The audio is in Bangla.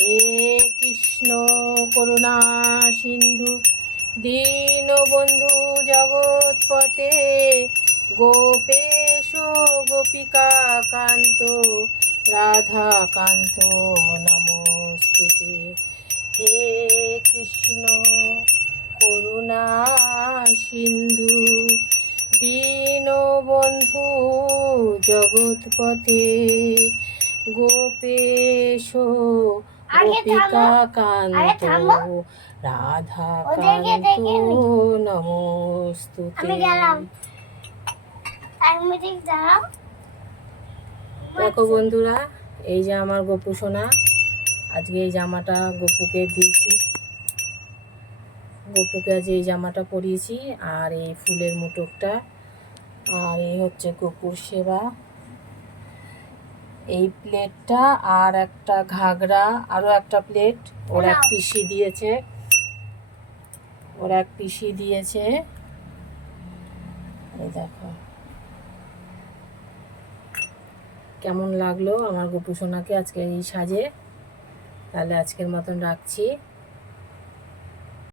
হে কৃষ্ণ করুণা সিন্ধু দীনবন্ধু জগৎপতে গোপেশ গোপিকা কান্ত রাধা কান্ত নমস্তুতে। হে কৃষ্ণ করুণা সিন্ধু দীনবন্ধু জগৎপতে গোপেশ গোপিকা কান্ত রাধা কান্ত নমস্তুতে। দেখো বন্ধুরা, এই যে আমার গপু সোনা, আজকে এই জামাটা গপুকে দিয়েছি। গপুকে আজ এই জামাটা পরিয়েছি, আর এই ফুলের মুটুকটা, আর এই হচ্ছে গপুর সেবা, এই প্লেটটা, আর একটা ঘাগরা, আরও একটা প্লেট ওর এক পিসি দিয়েছে, এই দেখো কেমন লাগলো আমার গপু সোনাকে আজকে এই সাজে। তাহলে আজকের মতন রাখছি।